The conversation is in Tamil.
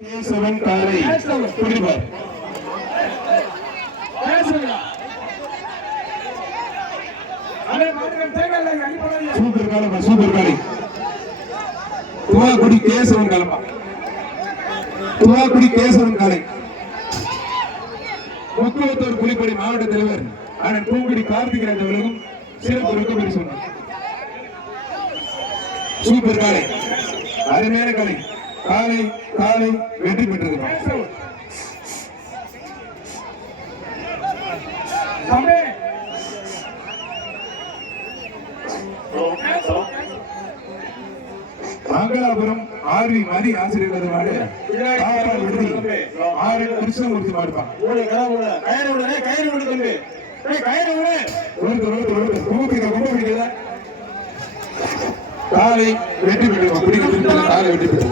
கேசவன் காலை குடிபார் சூப்பர் காலப்பா சூப்பர் காலை துவாக்குடி கேசவன் காலப்பா துவாக்குடி கேசவன் காலை முக்குவத்தூர் புலிப்படை மாவட்ட தலைவர் அண்ணன் பூங்குடி கார்த்திகராஜ் அவர்களுக்கும் சிறப்பு ரொக்க சொன்னார். சூப்பர் காலை அருமையான காலை காலை காலை வெற்றி பெற்றிருக்கிறோம். மங்களாபுரம் ஆர்வி மதி ஆசிரியர் மாடு ஆறு கிருஷ்ணமூர்த்தி மாடுப்பான் காலை வெற்றி பெற்று காலை வெற்றி பெற்று